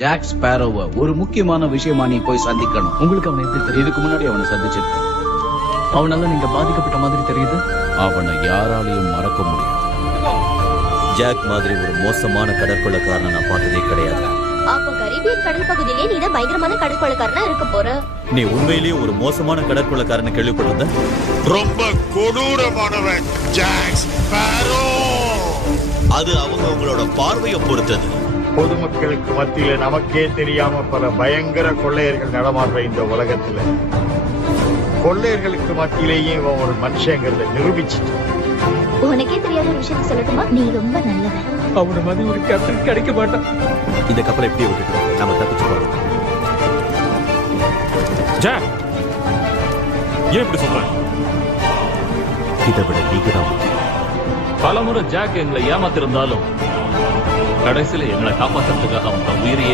Jack ஸ்பேரோவை ஒரு முக்கியமான விஷயமா நீ போய் சந்திக்கணும். உங்களுக்கு அவனை எப்படி தெரியும்? இதுக்கு முன்னாடி அவனை சந்திச்சிருக்கேன். அவனால நீங்க பாதிக்கப்பட்ட மாதிரி தெரியுது. அவனை யாராலையும் மறக்க முடியாது. ஜாக் மாதிரி ஒரு மோசமான கடற்கொள்ளக்காரனை நான் பார்த்ததே கிடையாது. அப்ப கரீபியன் கடல் பகுதியிலே நீ தான் பயங்கரமான கடற்கொள்ளக்காரனா இருக்க போற. நீ உண்மையிலேயே ஒரு மோசமான கடற்கொள்ளக்காரனை கேள்விப்பட்டிருந்த? ரொம்ப கொடூரமானவன் ஜாக் ஸ்பேரோ. அது அவங்களோட பார்வையை பொறுத்தது. பொதுமக்களுக்கு மத்தியில நமக்கே தெரியாம பல பயங்கர கொள்ளையர்கள் நடமாடுற இந்த உலகத்துல கொள்ளையர்களுக்கு மத்தியிலேயே இவன் ஒரு மனுஷங்கிறத நிரூபிச்சுட்டு. உனக்கே தெரியாத ஒரு விஷயத்தை சொல்லட்டுமா? நீ ரொம்ப நல்லவன். அவன மாதிரி ஒரு கேப்டன் கிடைக்க மாட்டான். இந்த கப்பலை எப்படியே விட்டுட்டு நாம தப்பிச்சு போறோம். ஜாக், ஏன் இப்படி சொல்ற? இதை விட நீங்க தான் பலமுறை ஜாக் எங்களை ஏமாத்திருந்தாலும் கடைசியில எங்களை காப்பாத்துறதுக்காக அவன் உயிரையே